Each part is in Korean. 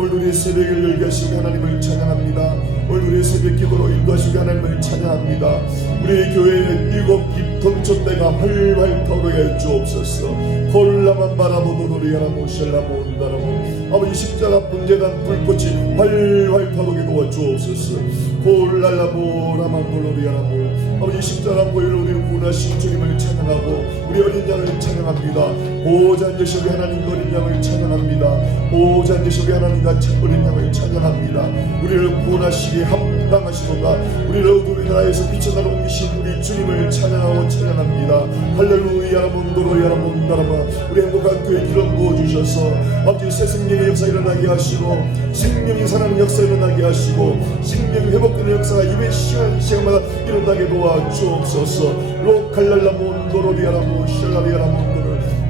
오늘 우리의 새벽을 열게 하시고 하나님을 찬양합니다. 오늘 우리의 새벽 기도로 인도하시고 하나님을 찬양합니다. 우리의 교회는 일곱 금초대가 활활 타오르게 주옵소서. 콜라만 바라보도록 야라모 샬라모 온다라모 아버지 십자가 분재단 불꽃이 활활 타오르게 도와주옵소서. 콜랄라모 라만골로리 야라모 아버지 십자가 보혈을 우리를 구원하신 주님을 찬양하고 우리 어린 양을 찬양합니다. 보호자 되시고 하나님 어린 양을 찬양합니다. 보호자 되시고 하나님과 어린 양을 찬양합니다. 우리를 구원하시기에 합당하시도다. 우리를 어둠의 나라에서 빛의 나라로 옮기신 우리 주님을 찬양하고 찬양합니다. 할렐루야 몬도로 야라몬다라마 우리 행복한 교회 기름 부어주셔서 아버지 새 생명의 역사 일어나게 하시고 생명이 살아나는 역사 일어나게 하시고 생명이 회복되는 역사가 이외 시간마다 일어나게 도와주옵소서. 로칼랄라 몬도로 리아라모 샬라리아라 몬도로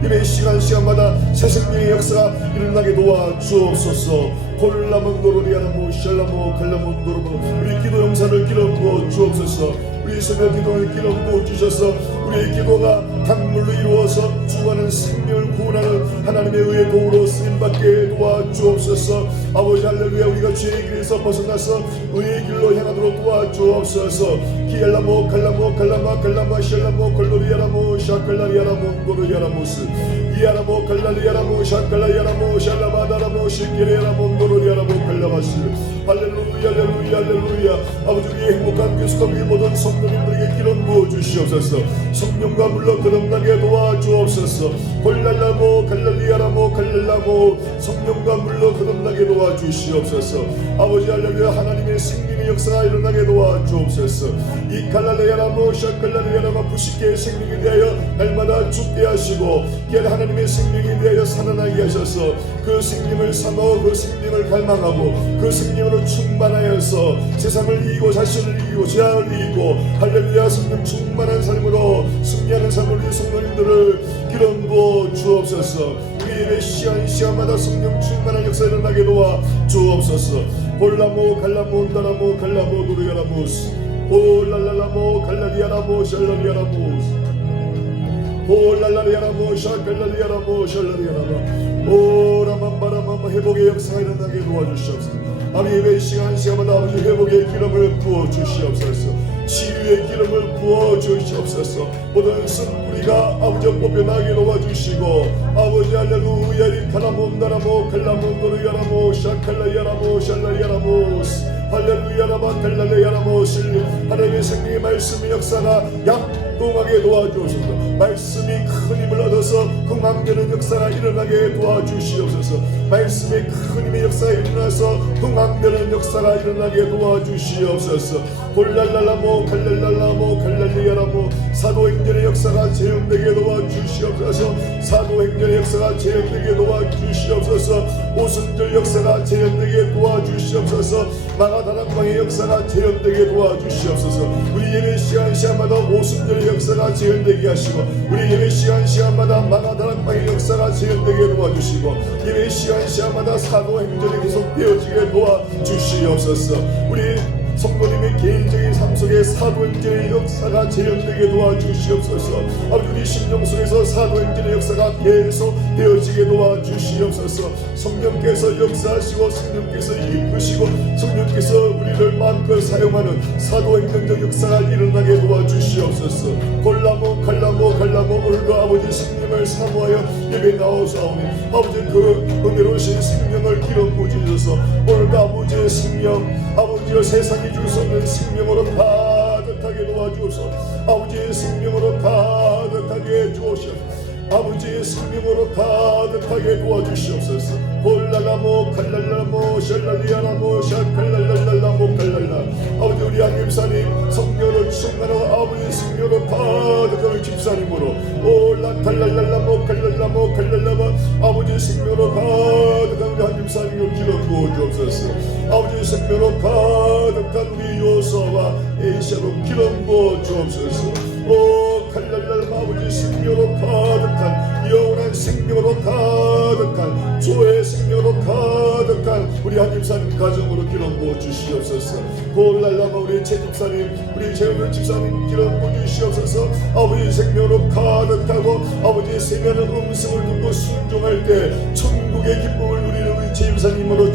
이외 시간마다 새 생명의 역사가 일어나게 도와주옵소서. 콜라몬도로 리아라모 샬라모 칼라몬도로 우리 기도 영상을 기름 부어주옵소서. 우리 새벽 기도를 기름 부어주셔서 우리의 기도가 강물로 이루어서 주관하는 생명을 구원하는 하나님의 의의 도구로 쓰임받게 도와주옵소서. 아버지 할렐루야 우리가 죄의 길에서 벗어나서 의의 길로 향하도록 도와주옵소서. 기엘라모 칼라모 칼라마 칼라마 샬라모 콜로리아라모 샤칼라리아라모 고로리아라모스 이아라모 칼라리아라모 샤칼라리아라모 샬라마다라모 시키레아라모 고로리아라모 칼라마스 할렐루야 할렐루야 할렐루야. 아버지 우리의 행복한 교수가 우리 모든 성도님들에게 기름 부어주시옵소서. 성령과 물로 거듭나게 도와주옵소서. 콜랄라모 칼랄리아라모 칼랄라모 성령과 물로 거듭나게 도와주시옵소서. 아버지 할렐루야 하나님의 생명의 역사가 일어나게 도와주옵소서. 이 칼랄리아라모 샤칼랄리아라마 부식게 생명에 대하여 날마다 죽게 하시고 이제 하나님의 생명에 대하여 살아나게 하셔서 그 생명을 삼아 그 생명을 갈망하고 그 생명으로 충만하여서 세상을 이기고 자신을 이기고 죄악을 이기고 할렐루야 성령 충만한 삶으로 승리하는 삶을 우리 성도님들을 기름 부어 주옵소서. 우리 예배 시간마다 성령 충만한 역사 일어나게 도와 주옵소서. 홀라모 갈라모 온다라모 갈라모 누르야라모스 홀랄랄라모 갈라리아라모 샬라리아라모스 홀랄라리아라모 샤칼라리아라모 샬라리아라마 오라만바라마마 회복의 역사가 일어나게 도와주시옵소서. 아버지 예배 시간마다 아버지 회복의 기름을 부어주시옵소서. 치유의 기름을 부어주시옵소서. 모든 쓴뿌리가 아버지 뽑혀나게 도와주시고 아버지 할렐루야 리카라몬다라모 칼라몬도르야라모 샤칼라야라모 샬라야라모스 할렐루야라마 칼랄레야라모 실리 하나님의 생명의 말씀의 역사가 약동하게 도와주옵소서. 말씀이 큰 힘을 얻어서 흥황되는 역사가 일어나게 도와주시옵소서. 말씀의 큰 힘의 역사가 일어나서 흥황되는 역사가 일어나게 도와주시옵소서. 홀랄랄라모 칼랄랄라모 칼랄리야라모 사도행전의 역사가 재현되게 도와주시옵소서. 사도행전의 역사가 재현되게 도와주시옵소서. 오순절 역사가 재현되게 도와주시옵소서. 마가다락방의 역사가 재현되게 도와주시옵소서. 우리 예배 시간마다 오순절의 역사가 재현되게 하시고 우리 예배 시간마다 마가다락방의 역사가 재현되게 도와주시고 예배 시간마다 사도행전이 계속 되어지게 도와주시옵소서. 우리 성도님의 개인적인 삶 속에 사도행전의 역사가 재현되게 도와주시옵소서. 아버지 우리 심령 속에서 사도행전의 역사가 계속 되어지게 도와주시옵소서. 성령께서 역사하시고 성령께서 이끄시고 성령께서 우리를 마음껏 사용하는 사도행전적 역사가 일어나게 도와주시옵소서. 골라모 칼라모 갈라모 오늘도 아버지 생명을 사모하여 예배 나오사오니 아버지 그 은혜로우신 생명을 기름 부어주셔서 오늘도 아버지의 생명 아버지여 세상이 줄 수 없는 생명으로 가득하게 도와주옵소서. 아버지의 생명으로 가득하게 주옵소서. 아버지의 생명으로 가득하게 도와주시옵소서. 홀랄라모 칼랄라모 샬랄리아라모 샤칼랄랄라모 칼랄라 아버지 우리 안김사님 성령으로 충만하고 아버지의 생명으로 가득한 집사님으로 홀라 칼랄랄라모 칼랄라모 칼랄라마 아버지의 생명으로 가득한 우리 안김사님을 기름 부어주옵소서. 아버지의 생명으로 가득한 우리 요서와 에이샤로 기름 부어주옵소서. 오 칼랄랄 아버지 생명으로 가득한 영원한 생명으로 가득한 조의 생명으로 가득한 우리 한집사님 가정으로 기름 부어주시옵소서. 홀랄라마 우리 최집사님 우리 최은현 집사님 기름 부어주시옵소서. 아버지 생명으로 가득하고 아버지의 세면의 음성을 듣고 순종할 때 천국의 기쁨을 누리는 우리 최집사님으로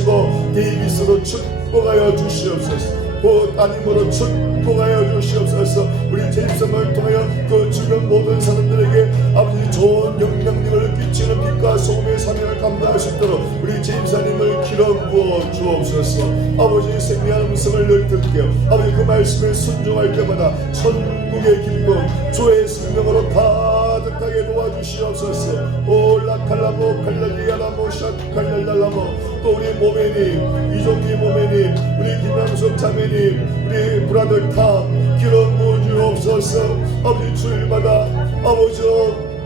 주시고 데이비스로 축복하여 주시옵소서. 그 따님으로 축복하여 주시옵소서. 우리 제임스를 통하여 그 주변 모든 사람들에게 아버지 좋은 영향력을 끼치는 빛과 소금의 사명을 감당할 수 있도록 우리 제임스님을 길어 부어 주옵소서. 아버지 생명의 음성을 늘 듣게요. 아버지 그 말씀에 순종할 때마다 천국의 기쁨 주의 생명으로 가득하게 도와주시옵소서. 올라칼라모 칼랄리아라모 샤칼랄랄라모 또 우리 모매님, 이종기 모매님, 우리 김양숙 자매님, 우리 브라더 탐 기름 부어주옵소서. 아버지 주일마다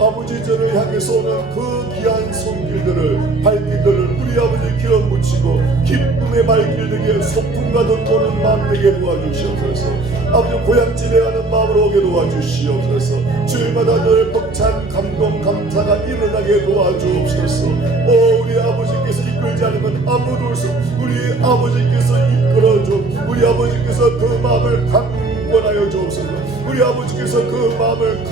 아버지 저를 향해서 오는 그 귀한 손길들을 발길들을 우리 아버지 기름 묻히고 기쁨의 발길 되게 소풍 가득 오는 마음 되게 도와주시옵소서. 아버지 고향집에 가는 마음으로 오게 도와주시옵소서. 주일마다 늘 벅찬 감동 감사가 일어나게 도와주옵소서. 우리 아버지께서 이끌지 않으면 아무도 없어. 우리 아버지께서 이끌어줘. 우리 아버지께서 그 마음을 강권하여 주옵소서. 우리 아버지께서 그 마음을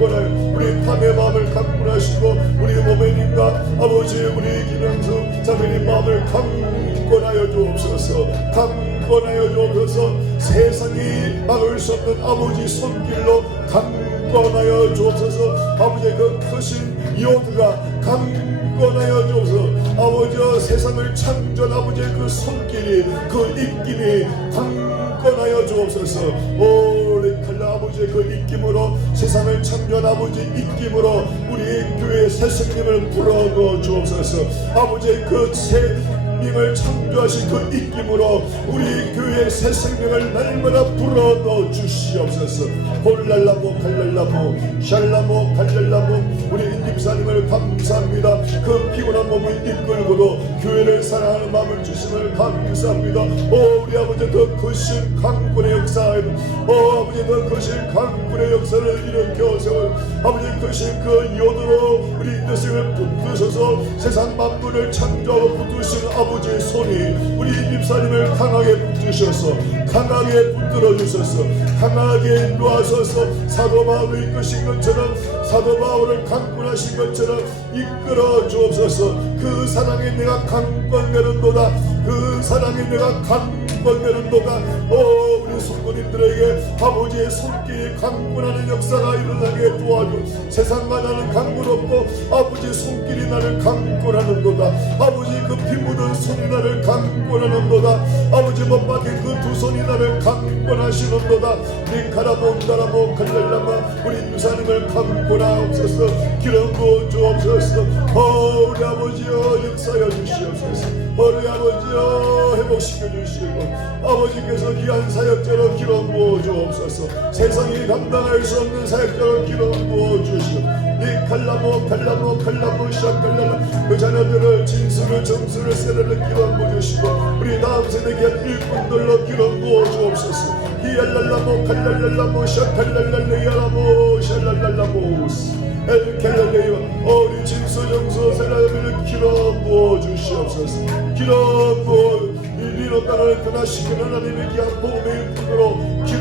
우리 탐의 마음을 강권하시고 우리 모매님과 아버지 우리 김영수 자매님 마음을 강권하여 주옵소서. 강권하여 주옵소서. 세상이 막을 수 없는 아버지 손길로 강권하여 주옵소서. 아버지의 그 크신 요드가 강권하여 주옵소서. 아버지 세상을 창조한 아버지의 그 손길이 그 입김이 강권하여 주옵소서. 우리 칼라 아버지의 그 입김으로 세상을 창조한 아버지 입김으로 우리 교회 새 생명을 불어넣어 주옵소서. 아버지의 그 새 생명을 창조하신 그 입김으로 우리 교회의 새 생명을 날마다 불어넣어 주시옵소서. 홀랄라모 갈랄라모 샬라모 갈랄라모 우리 임사님을 감사합니다. 그 피곤한 몸을 이끌고도 교회를 사랑하는 마음을 주심을 감사합니다. 우리 아버지 더 크신 강군의 역사에 아버지 더 크신 강군의 역사를 일으켜 세워 아버지 크신 그 요도로 우리 인도생을 붙드셔서 세상 만물을 창조하고 붙드신 아버지의 손이 우리 임사님을 강하게 붙드셔서 강하게 붙들어 주셔서 강하게 인도하셔서 사도 바울을 이끄신 것처럼 사도 바울을 강군하신 것처럼 이끌어 주옵소서. 그 사랑에 내가 강권되는도다. 그 사랑에 내가 강권되는도다. 우리 성도님들에게 아버지의 손길이 강군하는 역사가 일어나게 도와줘. 세상과 나는 강군 없고 아버지의 손길이 나를 강군하는도다. 아버지 그 피 묻은 손이 나를 강권하는도다. 아버지 못 박힌 그 두 손이 나를 강권하시는도다. 니카라몬다라모 칼렐라마 우리 유사님을 강권하옵소서. 기름 부어 주옵소서. 우리 아버지여 역사여 주시옵소서. 우리 아버지여 회복시켜 주시고 아버지께서 귀한 사역자로 기름 부어 주옵소서. 세상이 감당할 수 없는 사역자로 기름 부어 주시고 이 칼라모 칼라모 칼라모 샤칼라라 그 자녀들을 진수를 정수를 세례를 기름 부어 주시고 우리 다음 세대 귀한 일꾼들로 기름 부어 주옵소서. 히알랄라모 칼랄랄라모 샤칼랄랄레야라모 샬랄랄라모스 엘켈랄레이와 우리 진수 정수 세례를 기름 부어 주시옵소서. 기름 부어 이리로 땅을 변화시키는 하나님의 귀한 복음의 일꾼으로 기름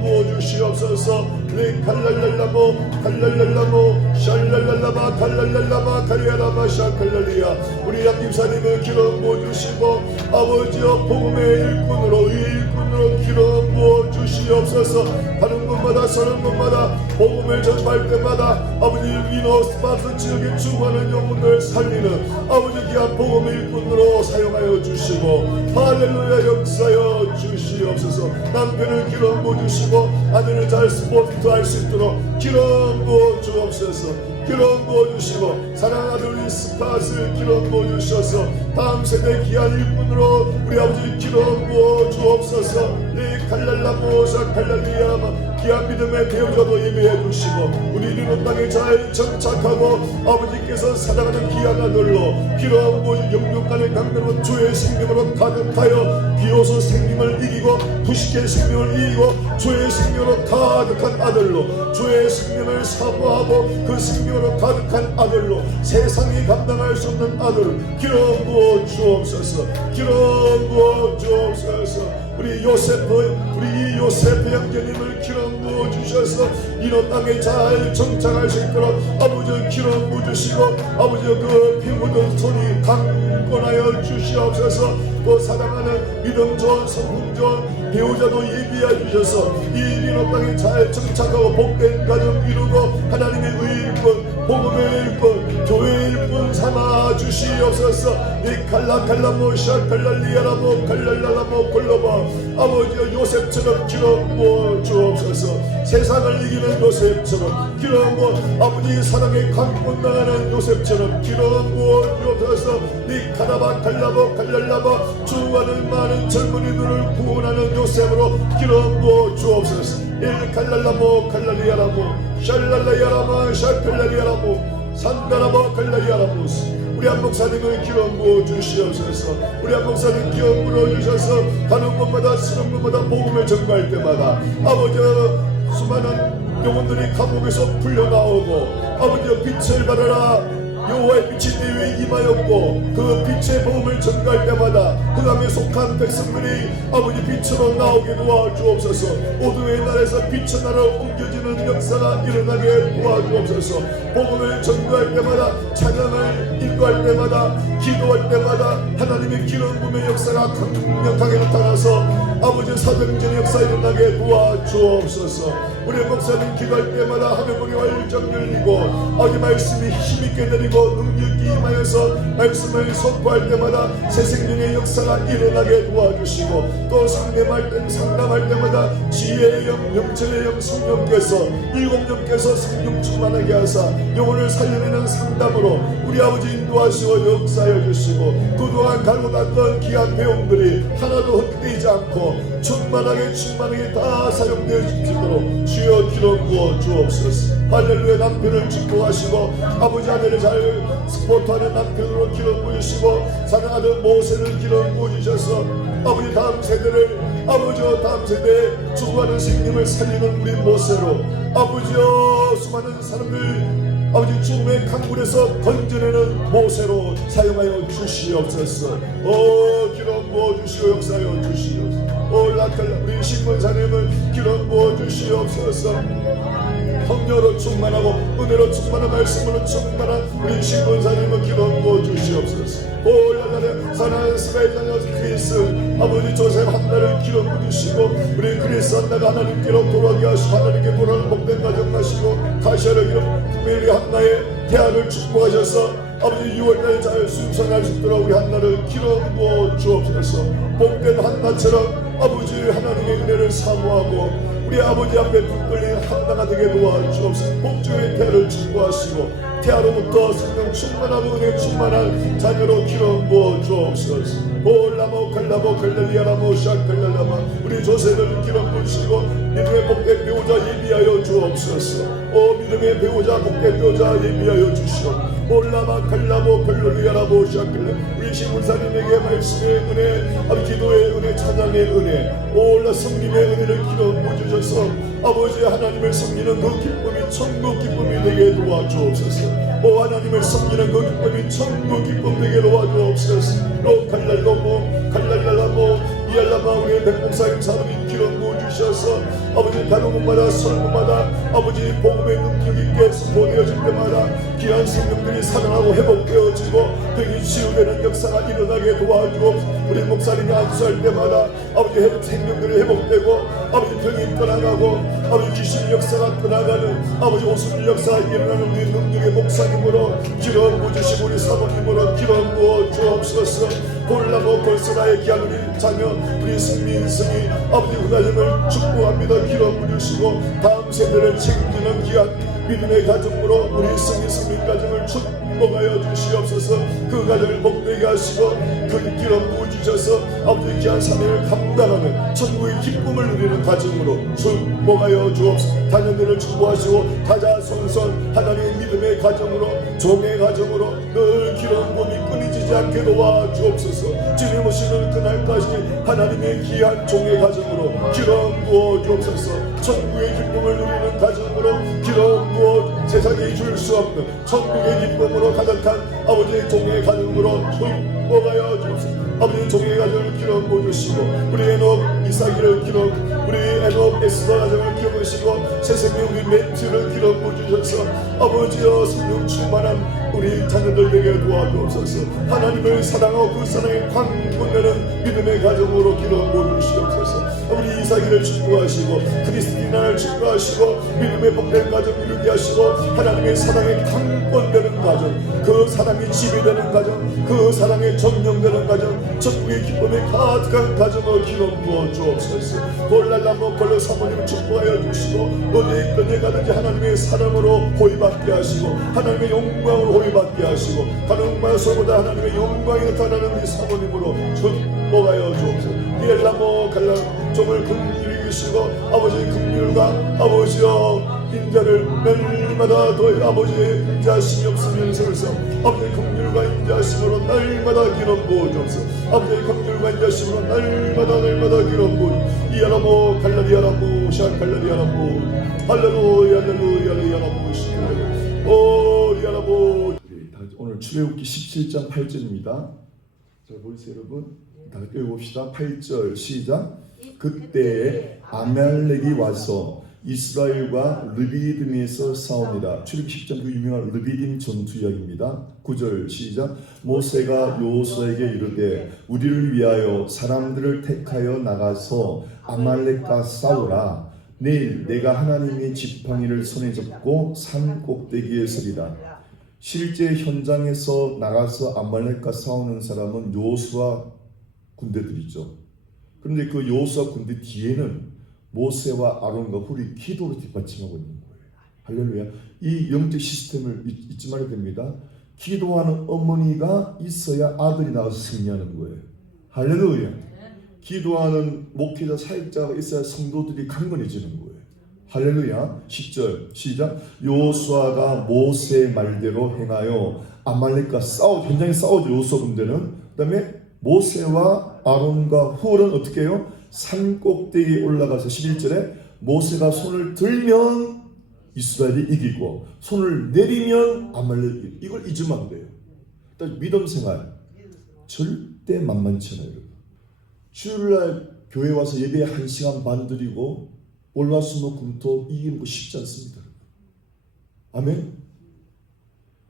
부어 주시옵소서. 칼랄랄라모 칼랄랄라모 샬랄랄라마 칼랄랄라마 칼리아라마 샤칼랄리아 우리 양김사님을 기름 부어 주시고 아버지여 복음의 일꾼으로 기름 부어 주시옵소서. 가는 곳마다 서는 곳마다 복음을 전파할 때마다 아버지 위노스파스 지역에 죽어가는 영혼을 살리는 아버지 귀한 복음의 일꾼으로 사용하여 주시고 할렐루야 역사여 주시옵소서. 남편을 기름 부어 주시고 아들을 잘 스포트 할 수 있도록 기름 부어 주옵소서. 기름 부어 주시고 사랑하는 아들 스팟을 기름 부어 주셔서 다음 세대 귀한 일꾼으로 우리 아버지 기름 부어 주옵소서. 이 칼랄라모사 칼랄리아마 귀한 믿음의 배우자도 예배해 주시고 우리 이리로 땅에 잘 정착하고 아버지께서 사랑하는 귀한 아들로 기름 부어 영육간의 강력한 주의 생명으로 가득하여 비로소 생명을 이기고 부식의 생명을 이기고 주의 생명으로 가득한 아들로 주의 생명을 사모하고 그 생명으로 가득한 아들로 세상이 감당할 수 없는 아들을 기름 부어 주옵소서. 기름 부어 주옵소서. 우리 요세프 형제님을 기름 부어 부어주셔서 이런 땅에 잘 정착할 수 있도록 아버지 기름 부으시고 아버지 그 피 묻은 손이 강건하여 주시옵소서. 또 사랑하는 믿음 좋은 성품 좋은 배우자도 예비해 주셔서 이 이런 땅에 잘 정착하고 복된 가정 이루고 하나님의 의일 뿐 복음의 일뿐 교회의 일뿐 삼아 주시옵소서. 이 칼라칼라모 샤칼랄리아라모 칼랄랄라모 골로바 아버지 요셉처럼 기름 부어 주옵소서. 세상을 이기는 요셉처럼 기름 부어 아버지 사랑에 강권 나가는 요셉처럼 기름 부어 주옵소서. 이 카라바 칼라보 칼랄라바 주하는 많은 젊은이들을 구원하는 요셉으로 기름 부어 주옵소서. 일 칼랄라모 칼랄리아라모 샬랄라야라마 샤칼랄리아라모 산다라모 칼랄리아라모스 우리 한 목사님을 기름 부어 주시옵소서. 우리 한 목사님 기름 부어 주셔서 가는 곳마다 쓰는 곳마다 복음을 전가할 때마다 아버지 수많은 영혼들이 감옥에서 풀려나오고 아버지 빛을 받아라 여호와의 빛이 내 위에 임하였고 그 빛의 복음을 전가할 때마다 그 감에 속한 백성들이 아버지 빛으로 나오게 도와주옵소서. 어두의 날에서 빛의 날로 옮겨지는 역사가 일어나게 도와주옵소서. 복음을 전가할 때마다 찬양을 인도할 때마다 기도할 때마다 하나님의 기름 부음의 역사가 강력하게 나타나서 아버지 사정전의 역사 일어나게 도와주옵소서. 우리 목사님 기도할 때마다 하늘문이 활짝 열리고 아버지 말씀이 힘있게 내리고 능력이 임하여서 말씀을 선포할 때마다 새 생명의 역사가 일어나게 도와주시고 또 상담할 때마다 지혜의 영, 영천의 영 성령께서 일곱 영께서 성령 충만하게 하사 영혼을 살려내는 상담으로 우리 아버지 인도하시고 역사해 주시고 그동안 갈고 닦던 귀한 배움들이 하나도 헛되지 않고 충만하게 다 사용되어 주시도록 주여 기름 부어 주옵소서. 할렐루야. 남편을 축복하시고 아버지 아내를 잘 스포트하는 남편으로 기름 부으시고 사랑하는 모세를 기름 부으셔서 아버지 다음 세대에 죽어가는 생명을 살리는 우리 모세로 아버지여 수많은 사람들 아버지 죽음의 강물에서 건져내는 모세로 사용하여 주시옵소서. 기름 부어주시오 역사하여 주시옵소서. 우리 신문사님을 기름 부어주시옵소서. 성령으로 충만하고 은혜로 충만한 말씀으로 충만한 우리 신문사님을 기름 부어주시옵소서. 사랑하는 스가의 자녀 크리스 아버지 조셉 한나를 기름 부으시고 우리 크리스 한나가 하나님께로 돌아오게 하시고 하나님께 돌아오는 복된 가정 하시고 가시아를 기름 특별히 한나의 태아를 축복하셔서 아버지 6월달에 잘 순산할 수 있도록 우리 한나를 기름 부어 주옵소서. 복된 한나처럼 아버지 하나님의 은혜를 사모하고 우리 아버지 앞에 붙들린 한나가 되게 도와주옵소서. 복주의 태아를 축복하시고 태아로부터 성령 충만하고 은혜 충만한 자녀로 기름 부어 주옵소서. 올라모 칼라모 칼렐리아라모 샤칼랄라마 우리 조셉을 기름 부으시고 믿음의 복된 배우자 예비하여 주옵소서. 믿음의 배우자 복된 배우자 예비하여 주시옵소서. 올라마 칼라모 칼렐리아라모 샤칼레 우리 신문사님에게 말씀의 은혜 아버지 기도의 은혜 찬양의 은혜 올라 성님의 은혜를 기름 부으셔서 아버지 하나님을 섬기는 그 기쁨이 천국 기쁨이 되게 도와주옵소서. 하나님을 섬기는 그 기쁨이 천국 기쁨 되게 도와주옵소서. 칼랄랄라모 이알라마 우리의 백목사님 사람이 기름 부어주셔서 아버지 다른 곳마다 설문마다 아버지 복음의 능력 있게 선포되어질 때마다 귀한 생명들이 살아나고 회복되어지고 병이 치유되는 역사가 일어나게 도와주옵소서. 우리 목사님이 안수할 때마다 아버지 생명들이 회복되고 아버지 병이 떠나가고 아버지 귀신 역사가 떠나가는 아버지 오순 역사가 일어나는 우리 능력의 목사님으로 기름 부어주시고 우리 사모님으로 기름 부어 주옵소서. 볼라고 벌써 나의 귀한 우리 자녀 우리 승민승이 아버지 은하님을 축복합니다. 기름 부으시고 다음 세대를 책임지는 귀한 믿음의 가정으로 우리 승민 가정을 축복하여 주시옵소서. 그 가정을 복되게 하시고 그 기름 부어주셔서 아버지 귀한 사명을 감당하는 천국의 기쁨을 누리는 가정으로 축복하여 주옵소서. 자녀들을 축복하시고 다자손손 하나님의 믿음의 가정으로 종의 가정으로 늘 기름 부음이 끊이지 않게 도와주옵소서. 주님 오시는 그날까지 하나님의 귀한 종의 가정으로 기름 부어 주옵소서. 천국의 기쁨을 누리는 가정으로 기름 부어 세상이 줄 수 없는 천국의 기쁨으로 가득한 아버지의 종의 가정으로 축복하여 주옵소서. 아버지의 종의 가정을 기름 부어주시고 우리 에녹 이삭이를 기름, 우리 에녹 에스더 가정을 기름 부으시고 세상에 우리 멘트를 기름 부어주셔서 아버지여 성령 충만한 우리 자녀들에게 도와주옵소서. 하나님을 사랑하고 그 사랑에 광분되는 믿음의 가정으로 기름 부어주시옵소서. 우리 이삭이를 축복하시고 크리스티나를 축복하시고 믿음의 복된 가정 이루게 하시고 하나님의 사랑에 강권되는 가정, 그 사랑이 지배되는 가정, 그 사랑에 정령되는 가정, 천국의 기쁨에 가득한 가정을 기름 부어 주옵소서. 볼랄라모 걸로 사모님을 축복하여 주시고 어디에 있든지 가든지 하나님의 사랑으로 호위받게 하시고 하나님의 영광으로 호위받게 하시고 가능만 소보다 하나님의 영광이 나타나는 우리 사모님으로 축복하여 주옵소서. 디엘라모 갈라 종을 긍휼히 여기시고 아버지의 긍휼과 아버지여 인자를 날마다 더해 아버지의 인자심이 없으면서 아버지의 긍휼과 인자심으로 날마다 기름 부어주옵소서. 아버지의 긍휼과 인자심으로 날마다 기름 부어주옵소서. 이야라모 갈라디아라모 샤갈라디아라모 할렐루야 할렐루야 야라모 시크레 오 이야라모. 오늘 출애굽기 17장 8절입니다. 자 보이세요 여러분? 다 읽어봅시다. 8절 시작. 그때에 아말렉이 와서 이스라엘과 르비딤에서 싸웁니다. 출애굽기 10장 그 유명한 르비딤 전투 이야기입니다. 9절 시작. 모세가 여호수아에게 이르되 우리를 위하여 사람들을 택하여 나가서 아말렉과 싸우라. 내일 내가 하나님의 지팡이를 손에 잡고 산 꼭대기에 서리라. 실제 현장에서 나가서 아말렉과 싸우는 사람은 여호수아 군대들이죠. 그런데 그 여호수아 군대 뒤에는 모세와 아론과 훌이 기도로 뒷받침하고 있는 거예요. 할렐루야. 이 영적 시스템을 잊지 말아야 됩니다. 기도하는 어머니가 있어야 아들이 나와서 승리하는 거예요. 할렐루야. 기도하는 목회자 사역자가 있어야 성도들이 강건해지는 거예요. 할렐루야. 10절 시작. 여호수아가 모세의 말대로 행하여 아말렉과 현장에 싸우죠. 여호수아 군대는. 그 다음에 모세와 아론과 훌은 어떻게 해요? 산 꼭대기에 올라가서 11절에 모세가 손을 들면 이스라엘이 이기고 손을 내리면 아말렉이, 이걸 잊으면 안 돼요. 일단 믿음 생활 절대 만만치 않아요. 주일날 교회 와서 예배 1시간 반 드리고 월화수목금토 이기는 거 쉽지 않습니다. 아멘.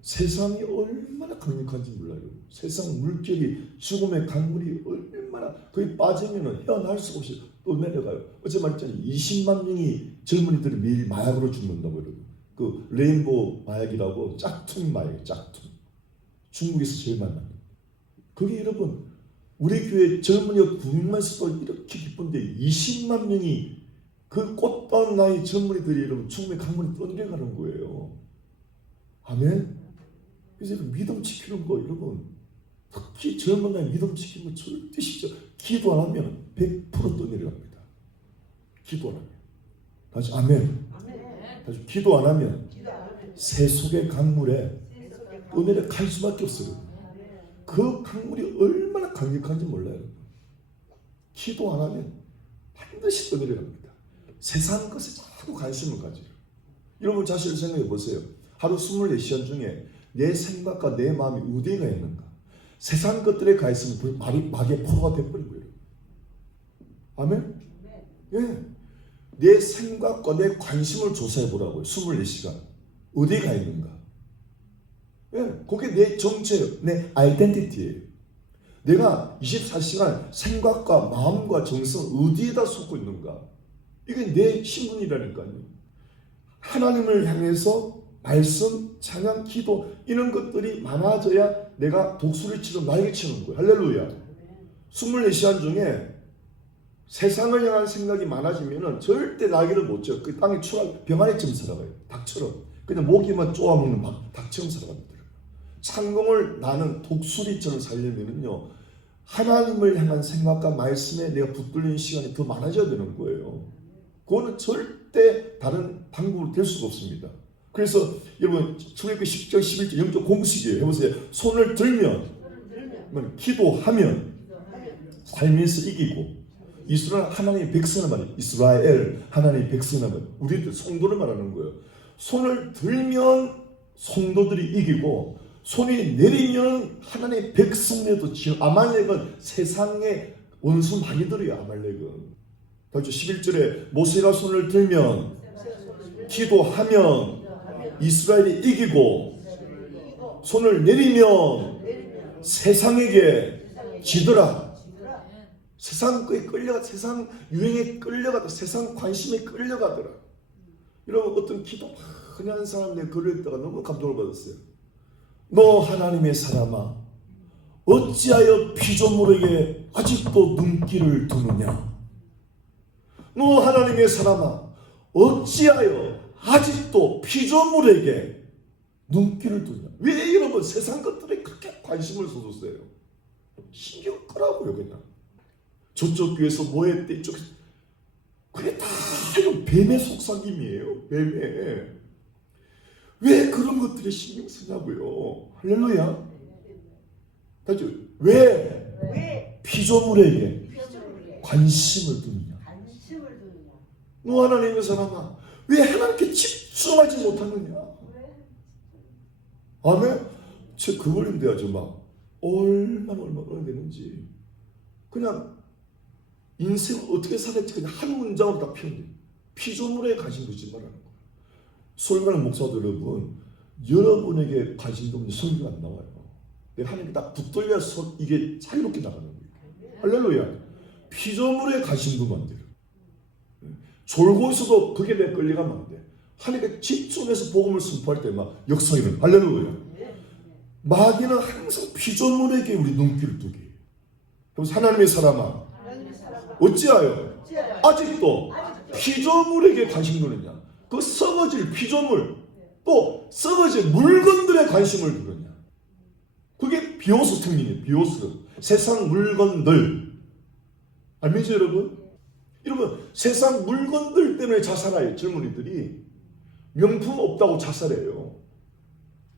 세상이 얼마나 강력한지 몰라요. 세상 물결이 죽음의 강물이 얼마나 거기 빠지면 헤어날 수가 없이 또 내려가요. 어제 말했잖아요. 20만 명이 젊은이들이 매일 마약으로 죽는다고 여러분. 그 레인보우 마약이라고 짝퉁 마약, 짝퉁. 중국에서 제일 많아요. 그게 여러분 우리 교회 젊은이가 900만 있어도 이렇게 기쁜데 20만 명이 그 꽃다운 나이 젊은이들이 여러분 죽음의 강물이 떠내려가는 거예요. 아멘. 그래서 믿음 지키는 거 여러분 특히 젊은 나이 믿음 지키는 거 절대 쉽죠. 기도 안 하면 100% 떠내려갑니다. 기도 안 하면. 다시 아멘. 다시 기도 안 하면 세속의 강물에 떠내려갈 수밖에 없어요. 그 강물이 얼마나 강력한지 몰라요. 기도 안 하면 반드시 떠내려갑니다. 세상 것에 자꾸 관심을 가져요. 여러분 자신을 생각해 보세요. 하루 24시간 중에 내 생각과 내 마음이 어디에 가 있는가? 세상 것들에 가 있으면 마귀의 포로가 돼버리고요. 아멘? 예. 내 생각과 내 관심을 조사해 보라고요. 24시간. 어디에 가 있는가? 예. 그게 내 정체예요. 내 아이덴티티예요. 내가 24시간 생각과 마음과 정성 어디에다 쏟고 있는가? 이게 내 신분이라니까요. 하나님을 향해서 말씀, 찬양, 기도 이런 것들이 많아져야 내가 독수리처럼 날개치는 거예요. 할렐루야. 24시간 중에 세상을 향한 생각이 많아지면 절대 날개를 못 쳐. 그 땅에 병아리처럼 살아가요. 닭처럼. 그냥 모기만 쪼아먹는 닭처럼 살아갑니다. 상공을 나는 독수리처럼 살려면요 하나님을 향한 생각과 말씀에 내가 붙들리는 시간이 더 많아져야 되는 거예요. 그거는 절대 다른 방법으로 될 수가 없습니다. 그래서 여러분 출애굽기 10장 11절 영적 공식이에요. 해보세요. 손을 들면 기도하면 삶에서 이기고 이스라엘 하나님의 백성을 말해요. 이스라엘 하나님의 백성을 말해요. 우리들 성도를 말하는 거예요. 손을 들면 성도들이 이기고 손이 내리면 하나님의 백성에도 지어. 아말렉은 세상에 원수 많이 들어요. 아말렉은. 그렇죠. 11절에 모세가 손을 들면 기도하면 이스라엘이 이기고 손을 내리면 세상에게 지더라. 세상 거에 끌려가, 세상 유행에 끌려가다, 세상 관심에 끌려가더라. 여러분, 어떤 기도 많이 하는 사람 내가 글을 읽다가 너무 감동을 받았어요. 너 하나님의 사람아, 어찌하여 피조물에게 아직도 눈길을 두느냐? 너 하나님의 사람아, 어찌하여 아직도 피조물에게 눈길을 두냐? 왜 여러분 세상 것들에 그렇게 관심을 쏟았어요? 신경 끄라고요. 그냥 저쪽 교회에서 뭐 했대, 이쪽. 그게 다 뱀의 속삭임이에요. 뱀의. 왜 그런 것들에 신경 쓰냐고요. 할렐루야. 다죠. 왜 피조물에게 관심을 두느냐? 너 하나님의 사람아, 왜 하나님께 집중하지 못하느냐? 아멘. 제 그걸 인데야죠. 막 얼마나 되는지. 그냥 인생을 어떻게 살았지 그냥 한 문장으로 다 표현돼요. 피조물에 관심 두지 말라는 거예요. 설교하는 목사도 여러분, 여러분에게 관심 두면 설교가 안 나와요. 하나님께 딱 붙들려서 이게 자유롭게 나가는 거예요. 할렐루야. 피조물에 관심 두면 안 돼요. 졸고 있어도 그게 내 끌려가면 안 돼. 하나님께 집중해서 복음을 선포할 때 막 역사이는. 할렐루야. 마귀는 항상 피조물에게 우리 눈길을 두게 해요. 그래서 하나님의 사람아, 어찌하여 아직도 피조물에게 관심 두느냐? 그 썩어질 피조물, 또 썩어질 물건들에 관심을 두느냐? 그게 비오스 특징이에요. 비오스. 세상 물건들. 알겠죠 여러분? 여러분, 세상 물건들 때문에 자살해요. 젊은이들이. 명품 없다고 자살해요.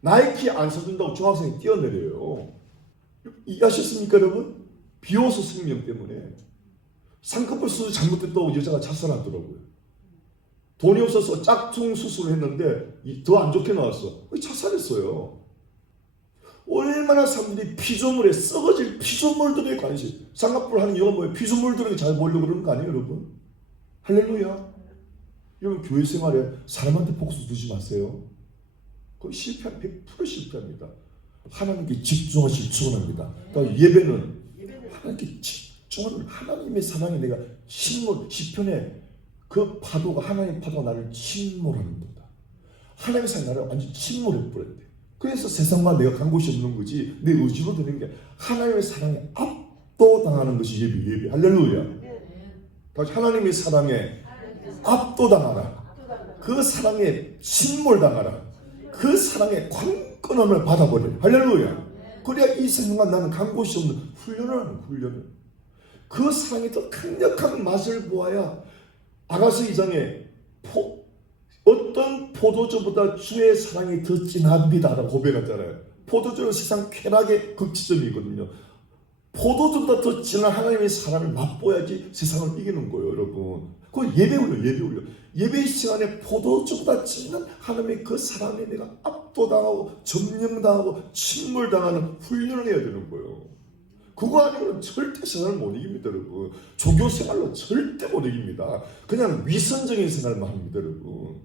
나이키 안 사준다고 중학생이 뛰어내려요. 이해하셨습니까 여러분? 비오스 생명 때문에. 쌍꺼풀 수술 잘못됐다고 여자가 자살하더라고요. 돈이 없어서 짝퉁 수술을 했는데 더 안 좋게 나왔어. 자살했어요. 얼마나 사람들이 피조물에, 썩어질 피조물들에 관심. 쌍꺼풀 하는 이유가 뭐예요? 피조물들에게 잘 보이려고 그러는 거 아니에요 여러분? 할렐루야. 여러분, 교회 생활에 사람한테 복수 두지 마세요. 거의 100% 실패합니다. 하나님께 집중하실 축원합니다. 그러니까 예배는 하나님께 집중하는, 하나님의 사랑에 내가 침몰, 시편에 그 파도가, 하나님의 파도가 나를 침몰하는 거다. 하나님의 사랑이 나를 완전히 침몰해 버렸대. 그래서 세상과 내가 간 곳이 없는 거지, 내 의지로 되는 게 아니라 하나님의 사랑에 압도당하는 것이 예배. 할렐루야. 다시 하나님의 사랑에 압도당하라. 그 사랑에 침몰당하라. 그 사랑의 관건함을 받아버려. 할렐루야. 그래야 이 생명과 나는 간 곳이 없는 훈련을 하는 훈련을. 그 사랑이 더 강력한 맛을 보아야 아가서 2장에 어떤 포도주보다 주의 사랑이 더 진합니다 라고 고백했잖아요. 포도주는 세상 쾌락의 극치점이거든요. 포도주보다 더 진한 하나님의 사랑을 맛보야지 세상을 이기는 거예요 여러분. 그건 예배 훈련. 예배 시간에 포도주보다 진한 하나님의 그 사랑에 내가 압도당하고 점령당하고 침몰당하는 훈련을 해야 되는 거예요. 그거 아니면 절대 세상을 못 이깁니다 여러분. 종교 생활로 절대 못 이깁니다. 그냥 위선적인 생활만 합니다 여러분.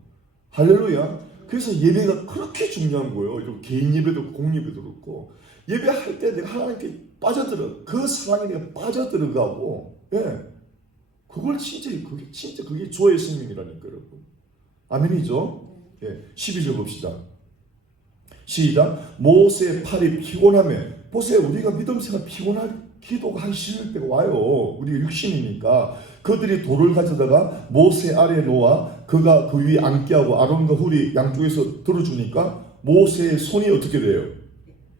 할렐루야. 그래서 예배가 그렇게 중요한 거예요. 이런 개인 예배도 공예배도 그렇고, 예배할 때 내가 하나님께 빠져들어, 그 사랑에 내가 빠져들어가고, 그걸 그게 조의 생명이라니까 여러분. 아멘이죠? 12절 봅시다. 시작. 모세의 팔이 피곤하며. 보세요, 우리가 믿음 생활 피곤할 기도가 하기 싫을 때가 와요. 우리가 육신이니까. 그들이 돌을 가져다가 모세 아래에 놓아 그가 그 위에 앉게 하고 아론과 훌이 양쪽에서 들어주니까 모세의 손이 어떻게 돼요?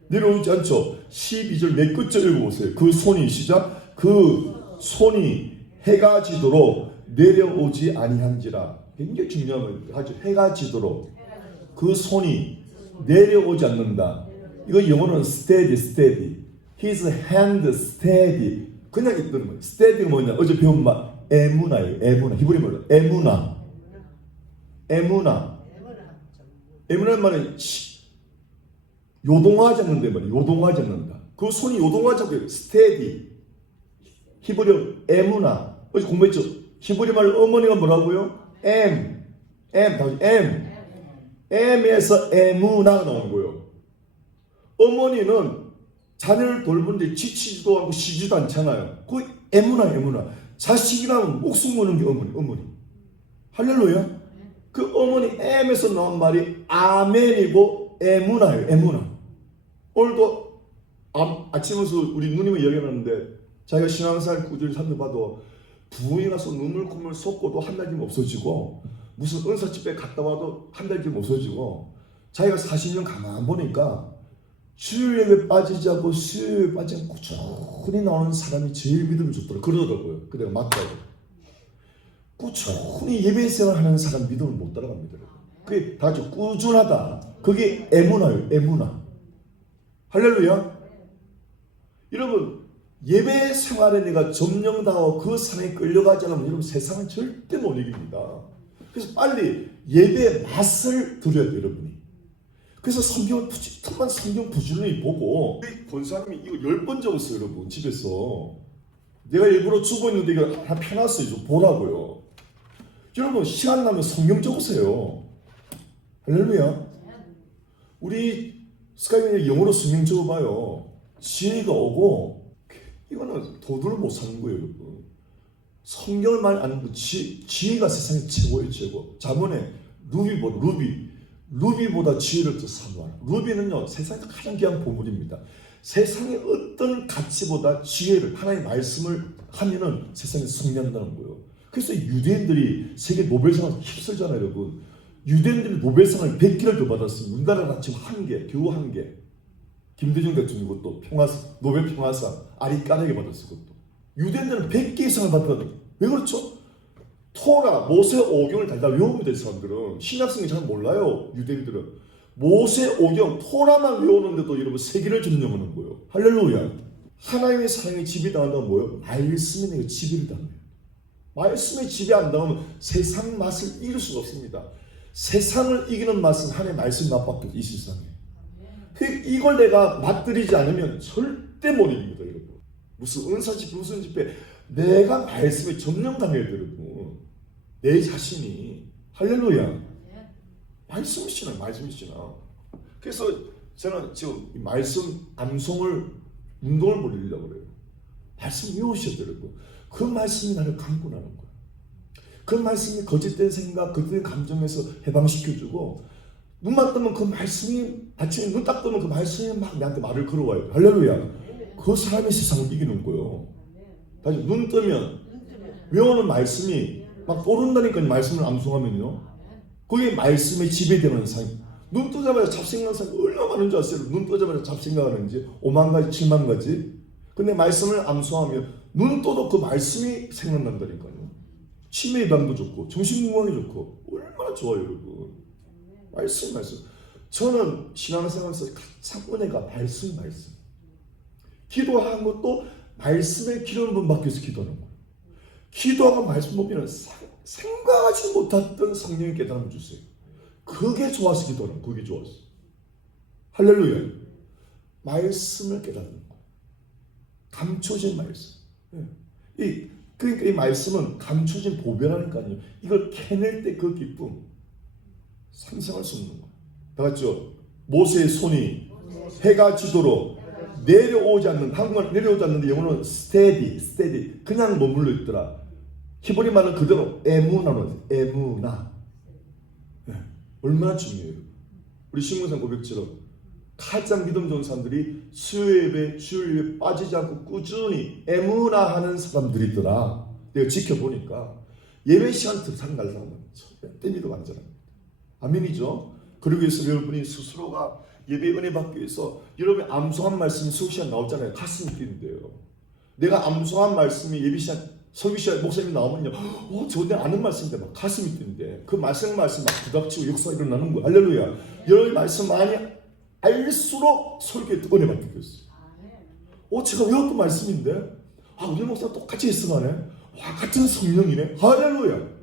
내려오지 않죠. 12절 맨 끝절 읽어보세요. 그 손이, 시작. 그 손이 해가 지도록 내려오지 아니한지라. 굉장히 중요한 거예요. 아주 해가 지도록 그 손이 내려오지 않는다. 이거 영어로는 steady. His hand steady. 그냥 있던 거예요. steady가 뭐냐? 어제 배운 에무나예요. 에무나. 히브리 말로 에무나. 에무라는 말은 요동하지 않는데 말이야. 요동하지 않는다. 그 손이 요동하지 않고 스테디. 히브리어 에무나. 어제 공부했죠? 히브리 말 어머니가 뭐라고요? M에서 에무나가 나오는 거예요. 어머니는 자녀를 돌보는데 지치지도 않고 쉬지도 않잖아요. 그 에무나. 자식이라면 목숨 거는 게 어머니. 할렐루야. 그 어머니 M에서 나온 말이 아멘이고 에무나예요. 오늘도 아침에서 우리 누님이 얘기하는데 자기가 신앙생활 꾸준히 살펴봐도 부흥이 나서 눈물 콧물 쏟고도 한 달 뒤면 없어지고 무슨 은사 집회 갔다 와도 한 달 뒤면 없어지고 자기가 40년 가만 보니까 주일 예배 빠지지 않고 수요일 빠지지 않고 꾸준히 나오는 사람이 제일 믿음이 좋더라고요. 그러더라고요. 그 내가 맞다고. 꾸준히 예배 생활하는 사람 믿음을 못 따라갑니다. 그게 다 꾸준하다. 그게 에무나예요. 에무나. 할렐루야. 여러분 예배 생활에 내가 점령당하고 그 산에 끌려가지 않으면 여러분 세상은 절대 못 이깁니다. 그래서 빨리 예배의 맛을 들어야 돼요, 여러분이. 그래서 성경 부지런히 보고 권사님이 이거 10번 적었어요, 여러분. 집에서 내가 일부러 주고 있는데 이거 하나 펴놨어요. 좀 보라고요. 여러분 시간 나면 성경 적으세요. 할렐루야. 우리 스카이는 영어로 성경 적어봐요. 지혜가 오고 이거는 도둑을 못 사는 거예요, 여러분. 성경을 많이 아는 거 지혜가 세상의 최고예요, 최고. 자문에 루비보다 지혜를 더 사모하라. 루비는요 세상에서 가장 귀한 보물입니다. 세상의 어떤 가치보다 지혜를 하나님의 말씀을 하면은 세상에 승리한다는 거예요. 그래서 유대인들이 세계 노벨상을 휩쓸잖아요, 여러분. 유대인들이 노벨상을 100개를 더 받았습니다. 우리나라는 지금 1개, 겨우 1개. 김대중 대통령 것도 노벨 평화상 아리까르게 받았을 것도. 유대인들은 100개 이상을 받거든요. 왜 그렇죠? 토라, 모세 오경을 다 외우면 될 사람들은 신약성이 잘 몰라요. 유대인들은 모세 오경, 토라만 외우는데도 여러분 세계를 점령하는 거예요. 할렐루야. 하나님의 사랑이 지배당한다면 뭐예요? 말씀에 내가 지배를 당해요. 말씀에 지배 안 당하면 세상 맛을 이길 수가 없습니다. 세상을 이기는 맛은 하나님의 말씀 맛밖에 이 세상에. 이걸 내가 맛들이지 않으면 절대 못 이깁니다, 여러분. 무슨 은사집, 무슨 집회, 내가 말씀에 점령당해야 돼요, 여러분. 내 자신이. 할렐루야. 말씀이시나. 그래서 저는 지금 이 말씀 암송을 운동을 벌이려고 그래요. 말씀 외우셔야 돼요, 여러분. 그 말씀이 나를 감고 나는 거예요. 그 말씀이 거짓된 생각, 거짓된 감정에서 해방시켜주고 눈만 뜨면 그 말씀이 아침에 눈 딱 뜨면 그 말씀이 막 나한테 말을 걸어와요. 할렐루야. 그 사람이 세상을 이기는 거예요. 다시 눈 뜨면 외우는 말씀이 막 떠오른다니까요. 말씀을 암송하면요. 그게 말씀에 지배되는 삶. 눈 뜨자마자 잡생각하는 사람이 얼마나 많은 줄 아세요? 눈 뜨자마자 잡생각하는지 5만 가지, 7만 가지. 근데 말씀을 암송하면 눈 떠도 그 말씀이 생각난다니까요. 치매 예방도 좋고 정신건강이 좋고 얼마나 좋아요, 여러분. 말씀. 저는 신앙생활에서 가장 은혜가 말씀. 기도하는 것도 말씀의 기름 부음 받기 위해서 기도하는 거예요. 기도하고 말씀 보면 생각하지 못했던 성령의 깨달음을 주세요. 그게 좋아서 기도하는 거예요. 그게 좋아서. 할렐루야. 말씀을 깨닫는 거예요. 감춰진 말씀. 그러니까 이 말씀은 감춰진 보배라니까요. 이걸 캐낼 때 그 기쁨 상상할 수 없는 거예요. 다 같이요. 모세의 손이 해가 지도록 내려오지 않는, 한국말은 내려오지 않는데 영어는 steady 그냥 머물러 있더라. 히브리 말은 그대로 에무나. 네. 얼마나 중요해요. 우리 신문상 고백처럼 가장 믿음 좋은 사람들이 수요예배, 주일예배 빠지지 않고 꾸준히 에무나 하는 사람들이더라. 내가 지켜보니까 예배 시간 들어가는 사람은 절대 믿음 안 자랍니다. 아멘이죠. 그러기 위해서 여러분이 스스로가 예배 은혜 받기 위해서 여러분이 암송한 말씀이 수업 시간 나오잖아요. 가슴이 뛰는데요. 내가 암송한 말씀이 예배 시간, 설교 시간 목사님이 나오면요, 저내 아는 말씀인데 막 가슴이 뛰는데 그 말씀 막 부닥치고 역사가 일어나는 거예요. 할렐루야. 여러분이 말씀 많이 알수록 설교에 은혜 받게 됐어요. 제가 외웠던 말씀인데 우리 목사 똑같이 했으면해. 같은 성령이네. 할렐루야.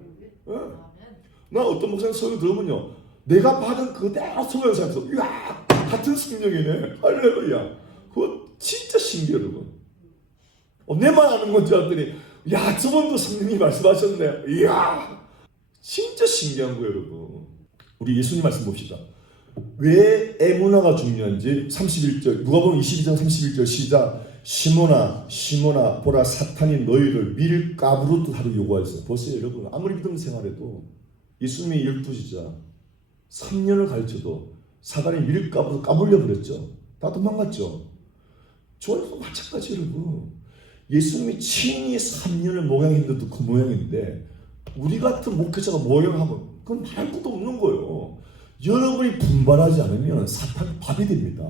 나 어떤 목사님 설교 들으면요, 내가 받은 그대로 소명상에서 이야 같은 성령이네. 할렐루야. 그거 진짜 신기해 여러분. 내만 아는 건지 알았더니 야 저분도 성령이 말씀하셨네. 이야 진짜 신기한 거예요 여러분. 우리 예수님 말씀 봅시다. 왜 에무나가 중요한지 31절 누가복음 22장 31절 시작. 시몬아 보라 사탄이 너희를 밀가부르듯 하루 요구하였어요. 보세요 여러분. 아무리 믿음 생활해도 예수님이 12지자 3년을 가르쳐도 사단이 밀가부르듯 까불려 버렸죠. 다 도망갔죠. 저도 마찬가지 여러분. 예수님이 친히 3년을 모양했는데도 그 모양인데 우리 같은 목회자가 모양하면 그건 말할 것도 없는 거예요. 여러분이 분발하지 않으면 사탄이 밥이 됩니다.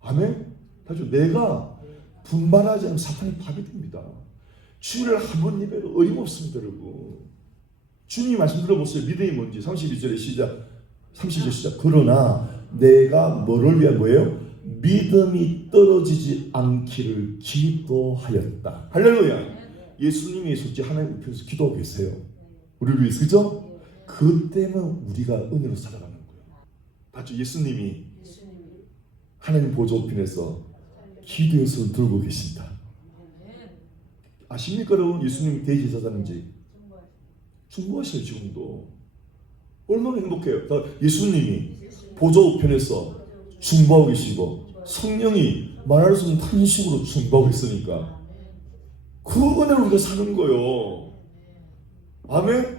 아멘? 다시 내가 분발하지 않으면 사탄이 밥이 됩니다. 주를 한 번 예배도 어림없습니다 여러분. 주님이 말씀 들어보세요. 믿음이 뭔지 32절에 시작. 30절 시작. 그러나 내가 뭐를 위한 거예요? 믿음이 떨어지지 않기를 기도하였다. 할렐루야. 예수님이 솔직히 하나님 앞에서 기도하고 계세요. 우리를 위해서. 그죠? 그 때문에 우리가 은혜로 살아가는 거예요. 맞죠? 예수님이 하나님 보좌 우편에서 기도의 손을 들고 계신다. 아십니까 여러분? 예수님이 대제사장인지 충분하시네요. 지금도 얼마나 행복해요. 예수님이 보좌 우편에서 중보하고 계시고 성령이 말할 수 없는 탄식으로 중보하고 있으니까 그 은혜로 우리가 사는 거예요. 아멘?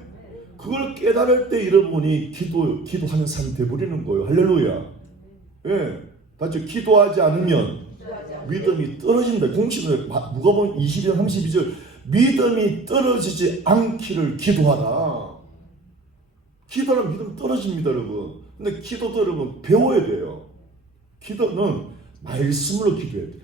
그걸 깨달을 때 여러분이 기도하는 사람이 되어버리는 거예요. 할렐루야. 예, 맞죠? 기도하지 않으면 믿음이 떨어진다. 공식은 누가복음 22장 32절 믿음이 떨어지지 않기를 기도하라. 기도하면 믿음 떨어집니다 여러분. 근데 기도도 여러분 배워야 돼요. 기도는 말씀으로 기도해야 돼요.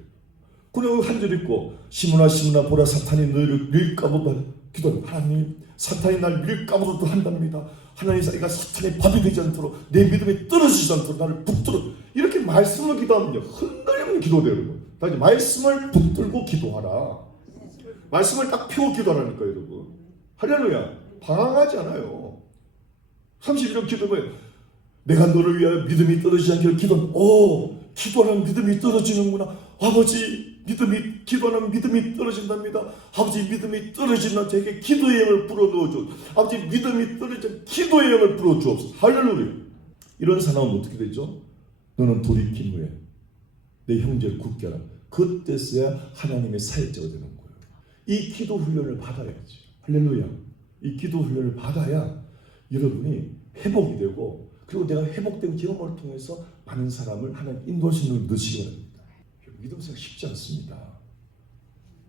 그리고 한 절 읽고 시몬아 보라 사탄이 너희를 밀가부르듯 기도합니다. 하나님 사탄이 날 밀가부르듯 한답니다. 하나님 내가 사탄의 밥이 되지 않도록 내 믿음이 떨어지지 않도록 나를 붙들어 이렇게 말씀으로 기도하면요 흔들리면 기도돼요 여러분. 다시 말씀을 붙들고 기도하라. 말씀을 딱 펴고 기도하라니까 여러분. 할렐루야. 방황하지 않아요. 31절 기도하면 내가 너를 위하여 믿음이 떨어지지 않기를 기도하면 기도하면 믿음이 떨어지는구나. 아버지 기도하면 믿음이 떨어진답니다. 아버지 믿음이 떨어지나 제게 기도의 영을 불어넣어줘. 아버지 믿음이 떨어지면 기도의 영을 불어주옵소서. 할렐루야. 이런 사람은 어떻게 되죠? 너는 돌이킨 후에 내 형제를 굳게 하라. 그때서야 하나님의 사역자가 되는 거예요. 이 기도 훈련을 받아야지. 할렐루야. 이 기도 훈련을 받아야 여러분이 회복이 되고 그리고 내가 회복된 경험을 통해서 많은 사람을 하나님 인도하시는 것이 바랍니다. 믿음 생활 쉽지 않습니다.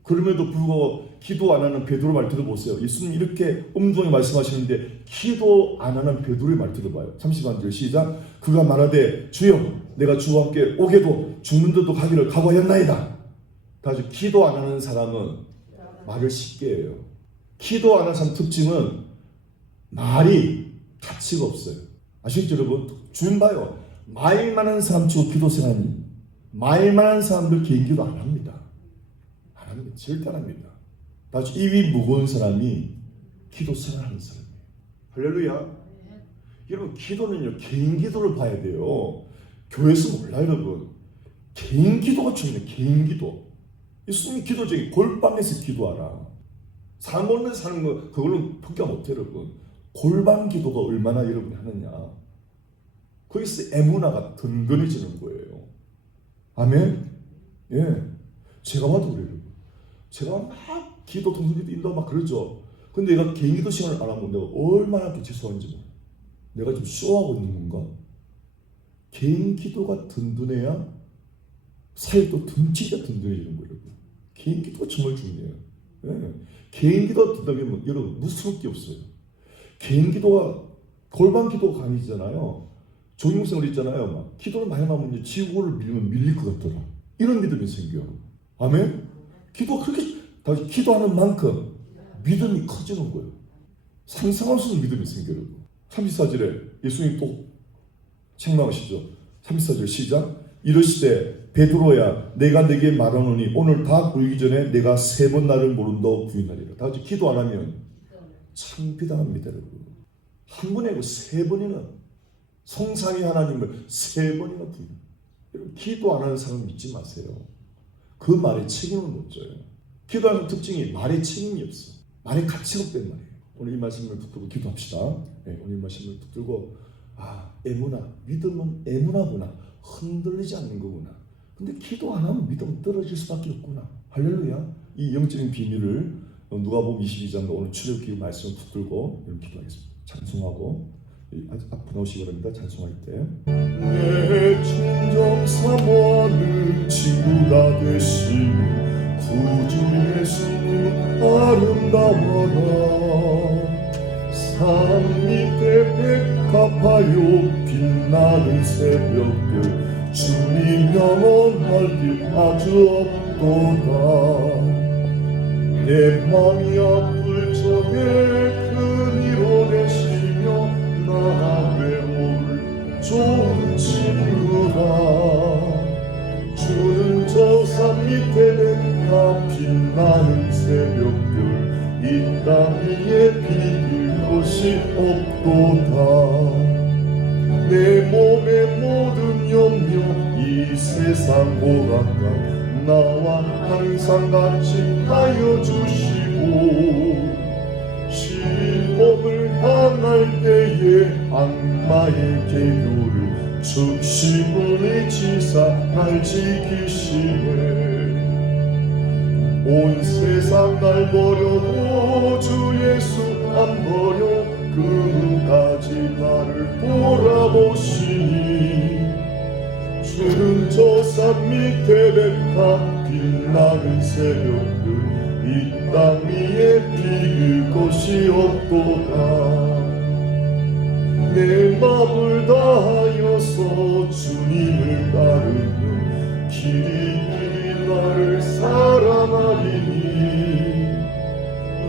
그럼에도 불구하고 기도 안 하는 베드로 말 들어보세요. 예수님 이렇게 엄중하게 말씀하시는데 기도 안 하는 베드로의 말 들어봐요. 31절 시작. 그가 말하되 주여 내가 주와 함께 오게도 죽는 데도 가기를 각오하였나이다. 다시 기도 안 하는 사람은 말을 쉽게 해요. 기도 안 하는 사람 특징은 말이 가치가 없어요. 아시겠죠 여러분? 주님 봐요. 말만 하는 사람 치고 기도 생활은 말만 하는 사람들 개인기도 안 합니다. 안 합니다. 절대 안 합니다. 다시 입이 무거운 사람이 기도 생활하는 사람이에요. 할렐루야. 여러분 기도는요 개인기도를 봐야 돼요. 교회에서 몰라요 여러분. 개인기도가 중요해요. 개인기도. 예수님 기도 중에 골방에서 기도하라. 사모님에서 사는 거 그걸로 평가 못해요 여러분. 골방 기도가 얼마나 여러분이 하느냐. 거기서 에무나가 든든해지는 거예요. 아멘? 예. 제가 봐도 그래요. 제가 막 기도, 동성기도 인도하고 막 그러죠. 근데 내가 개인 기도 시간을 안 하면 내가 얼마나 또 죄송한지 몰라. 내가 좀 쇼하고 있는 건가? 개인 기도가 든든해야 사역도 듬치기가 든든해지는 거예요. 개인 기도가 정말 중요해요. 예. 개인 기도가 든든하면 여러분 무스럽게 없어요. 개인 기도가 골방 기도가 강해지잖아요. 종용성을 있잖아요. 막 기도를 많이 하면 지구를 밀면 밀릴 것 같더라. 이런 믿음이 생겨요. 아멘? 기도가 그렇게 다시 기도하는 만큼 믿음이 커지는 거예요. 상상할 수 없는 믿음이 생겨요. 34절에 예수님이 또 책망하시죠. 34절 시작. 이르시되 베드로야 내가 네게 말하노니 오늘 다 보이기 전에 내가 3번 나를 모른다고 부인하리라. 다 같이 기도 안 하면 창피당합니다. 여러분. 한 번에 3번이나 성삼위 하나님을 3번이나 부르는. 기도 안 하는 사람 믿지 마세요. 그 말에 책임을 못 져요. 기도하는 특징이 말에 책임이 없어. 말에 가치가 없단 말이에요. 오늘 이 말씀을 붙들고 기도합시다. 네, 오늘 이 말씀을 붙들고 에무나, 믿음은 에무나구나. 흔들리지 않는 거구나. 근데 기도 안 하면 믿음 떨어질 수밖에 없구나. 할렐루야. 이 영적인 비밀을 누가복음 22장과 오늘 출애굽기 말씀을 붙들고 기도하겠습니다. 찬송하고 앞으로 나오시기 바랍니다. 찬송할 때 내 친정 사모하는 친구가 되신 구주 예수님 아름다워라. 산 밑에 백합하여 빛나는 새벽들 주님 영원할 길 아주 없도다. 내 맘이 아플 적에 큰 위로 되시며 나 외로울 좋은 친구라. 주는 저 산 밑에 내가 빛나는 새벽들 이 땅 위에 비길 곳이 없도다. 내 몸의 모든 염려 이 세상 오락관 나와 항상 같이 하여 주시고 시험을 당할 때에 악마의 계교를 즉심을 지사 날 지키시네. 온 세상 날 버려도 주 예수 안 버려 끝까지 나를 돌아보시니. 주는 저 산 밑에 백합 빛나는 새벽들 이 땅 위에 비길 곳이 없도다. 내 맘을 다하여서 주님을 따르며 길이 나를 사랑하리니.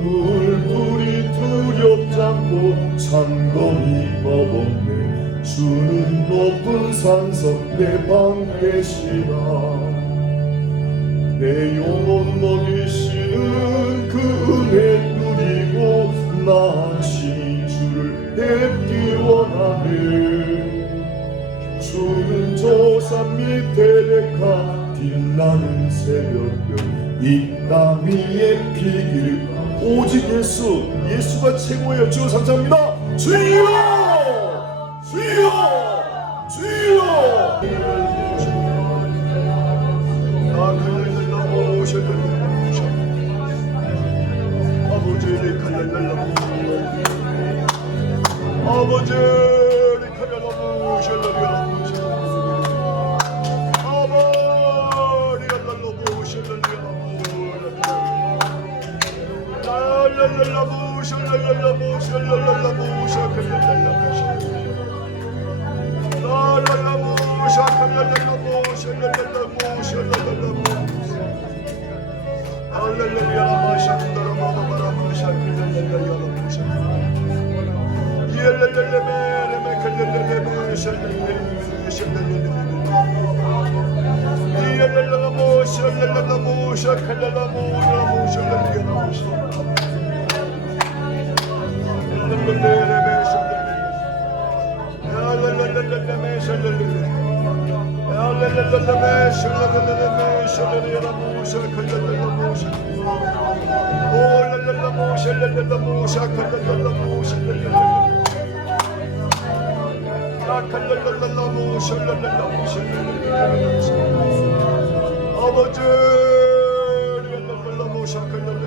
물불이 두렵지 않고 창검이 버벅네. 주는 높은 산석 내 방 계시라. 내 영혼 먹이시는 그 은혜 누리고 나 안심히 주를 뵙기 원하네. 주는 저 산 밑에 백합 빛나는 새벽별 이 땅 위에 피길 오직 예수가 최고예요. 주 감사합니다. 주여 주여 주여. 아버지 아버지